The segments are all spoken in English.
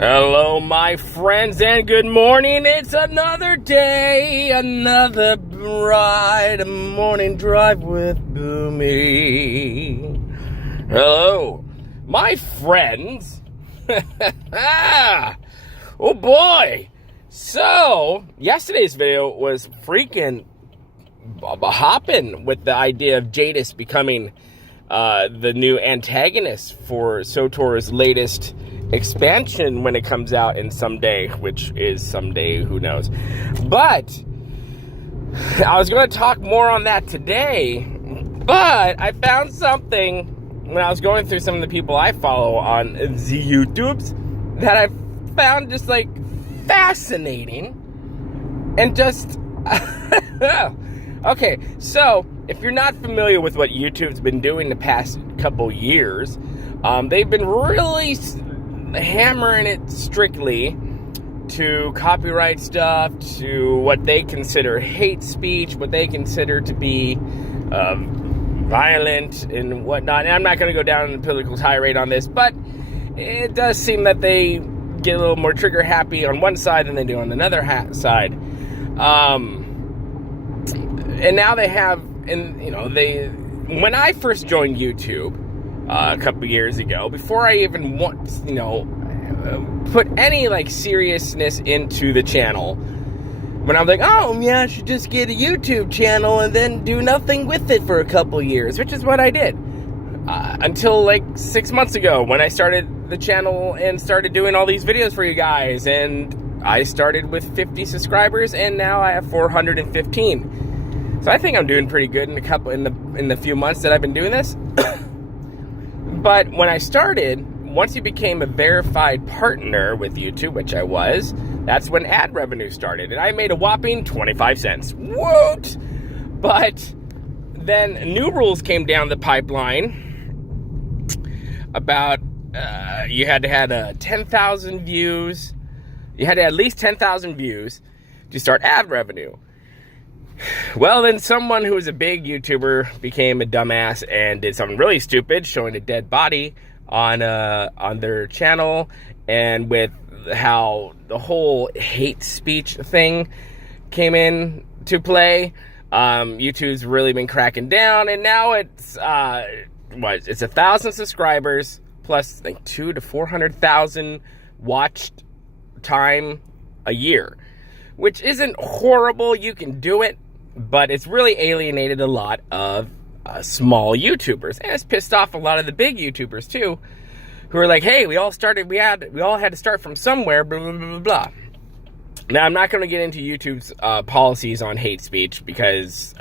Hello, my friends, and good morning. It's another day, another ride, a morning drive with Boomy. Hello, my friends. Oh boy. So, yesterday's video was freaking hopping with the idea of Jadis becoming the new antagonist for SWTOR's latest expansion when it comes out in someday, which is someday, who knows. But I was going to talk more on that today, but I found something when I was going through some of the people I follow on the YouTubes that I found just like fascinating and just okay, so if you're not familiar with what YouTube's been doing the past couple years, they've been really hammering it strictly to copyright stuff, to what they consider hate speech, what they consider to be violent and whatnot. And I'm not going to go down in a political tirade on this, but it does seem that they get a little more trigger happy on one side than they do on another side. And now they have, and you know, when I first joined YouTube a couple years ago, before I even put any like seriousness into the channel, when I was like, oh yeah, I should just get a YouTube channel and then do nothing with it for a couple years, which is what I did until like 6 months ago when I started the channel and started doing all these videos for you guys. And I started with 50 subscribers and now I have 415. So I think I'm doing pretty good in the few months that I've been doing this. But when I started, once you became a verified partner with YouTube, which I was, that's when ad revenue started. And I made a whopping 25 cents. Woot! But then new rules came down the pipeline about you had to have 10,000 views. You had to have at least 10,000 views to start ad revenue. Well, then someone who was a big YouTuber became a dumbass and did something really stupid, showing a dead body on their channel, and with how the whole hate speech thing came in to play, YouTube's really been cracking down, and now it's 1,000 subscribers plus like 200,000 to 400,000 watched time a year, which isn't horrible. You can do it, but it's really alienated a lot of small YouTubers, and it's pissed off a lot of the big YouTubers too, who are like, hey, we all had to start from somewhere, blah blah blah blah. Now, I'm not going to get into YouTube's policies on hate speech because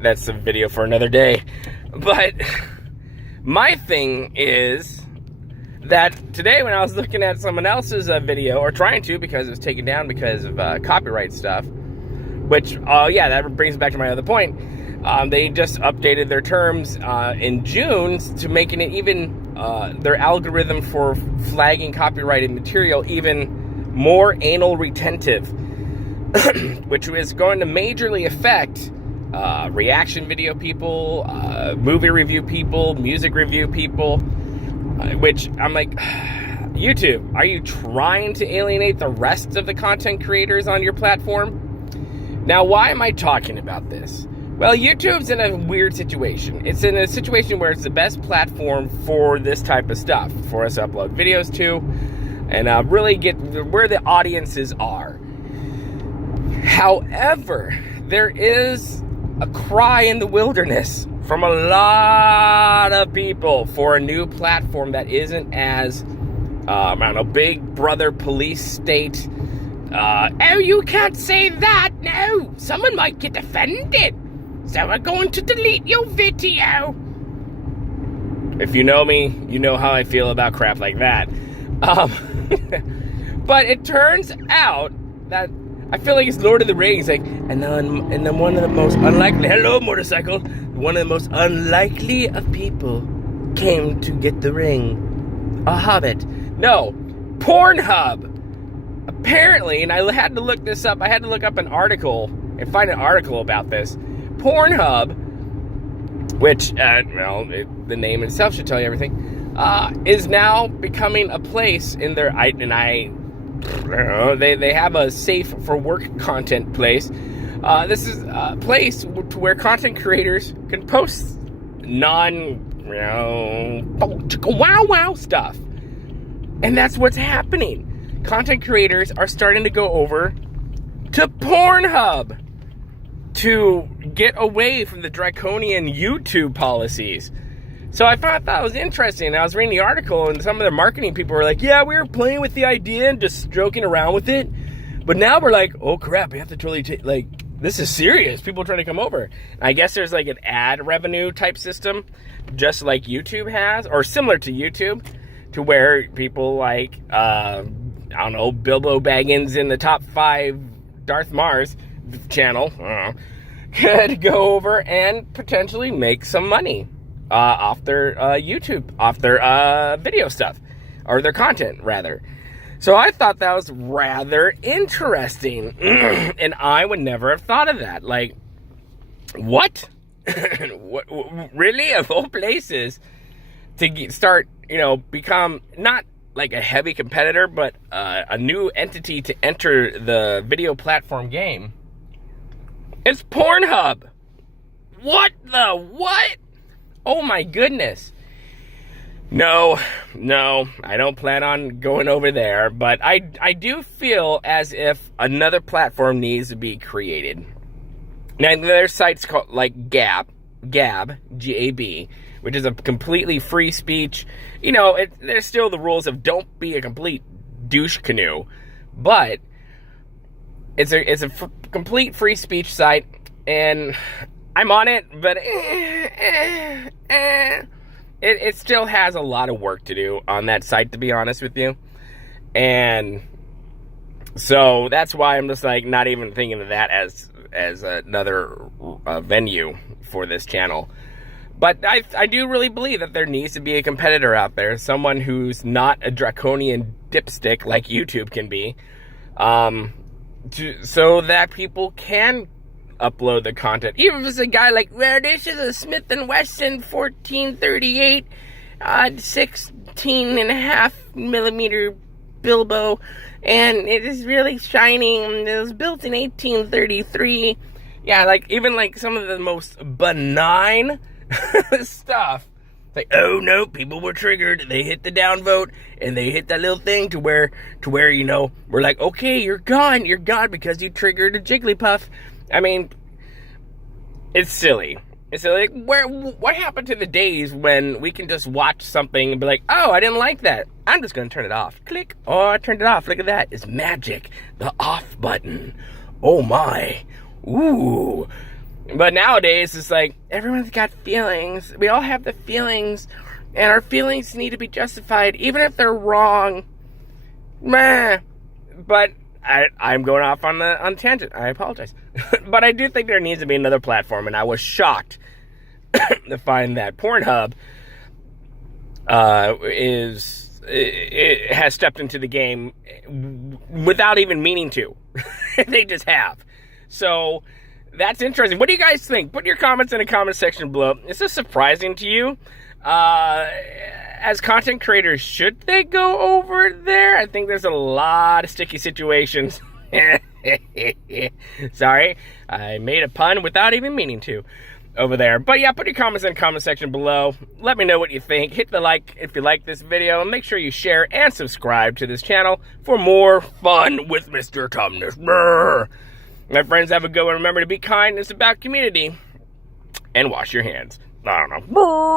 that's a video for another day. But my thing is that today when I was looking at someone else's video, or trying to, because it was taken down because of copyright stuff, which, that brings me back to my other point. They just updated their terms in June to making it even, their algorithm for flagging copyrighted material even more anal retentive, which is going to majorly affect reaction video people, movie review people, music review people, which I'm like, YouTube, are you trying to alienate the rest of the content creators on your platform? Now, why am I talking about this? Well, YouTube's in a weird situation. It's in a situation where it's the best platform for this type of stuff, for us to upload videos to, and really get where the audiences are. However, there is a cry in the wilderness from a lot of people for a new platform that isn't as, big brother police state. Oh, you can't say that, no! Someone might get offended, so we're going to delete your video. If you know me, you know how I feel about crap like that. But it turns out that I feel like it's Lord of the Rings, like, and then one of the most unlikely, hello motorcycle, one of the most unlikely of people came to get the ring. A hobbit. No, PornHub. Apparently, and I had to look this up, I had to look up an article and find an article about this. PornHub, which, the name itself should tell you everything, is now becoming a place in their, they have a safe for work content place. This is a place where content creators can post wow stuff. And that's what's happening. Content creators are starting to go over to PornHub to get away from the draconian YouTube policies. So I thought that was interesting. I was reading the article, and some of the marketing people were like, yeah, we were playing with the idea and just joking around with it. But now we're like, oh crap, we have to totally this is serious. People are trying to come over. And I guess there's like an ad revenue type system, just like YouTube has, or similar to YouTube, to where people like, I don't know, Bilbo Baggins in the top 5 Darth Mars channel, could go over and potentially make some money off their YouTube, off their video stuff, or their content, rather. So I thought that was rather interesting, and I would never have thought of that. Like, what? What? Really? Of all places, to start, become not like a heavy competitor, but a new entity to enter the video platform game. It's PornHub. What the what? Oh my goodness. No, I don't plan on going over there, but I do feel as if another platform needs to be created. Now, there's sites called like Gab, G-A-B, which is a completely free speech. There's still the rules of don't be a complete douche canoe, but it's a complete free speech site, and I'm on it, but it still has a lot of work to do on that site, to be honest with you. And so that's why I'm just like not even thinking of that as another venue for this channel. But I do really believe that there needs to be a competitor out there, someone who's not a draconian dipstick like YouTube can be, so that people can upload the content. Even if it's a guy like, well, this is a Smith & Wesson 1438 16.5 millimeter Bilbo, and it is really shiny, and it was built in 1833. Yeah, like, even like some of the most benign stuff. Like, oh no, people were triggered, they hit the downvote, and they hit that little thing to where we're like, okay, you're gone because you triggered a Jigglypuff. I mean, it's silly. It's like, what happened to the days when we can just watch something and be like, oh, I didn't like that, I'm just going to turn it off. Click. Oh, I turned it off. Look at that. It's magic. The off button. Oh, my. Ooh. But nowadays, it's like, everyone's got feelings. We all have the feelings, and our feelings need to be justified, even if they're wrong. Meh. But I'm going off on a tangent. I apologize. But I do think there needs to be another platform, and I was shocked to find that PornHub has stepped into the game without even meaning to. They just have. So that's interesting. What do you guys think? Put your comments in the comment section below. Is this surprising to you? As content creators, should they go over there? I think there's a lot of sticky situations. Sorry, I made a pun without even meaning to over there. But yeah, put your comments in the comment section below. Let me know what you think. Hit the like if you like this video, and make sure you share and subscribe to this channel for more fun with Mr. Tumnus. Brr. My friends, have a good one. Remember to be kind. It's about community. And wash your hands. I don't know. Brr.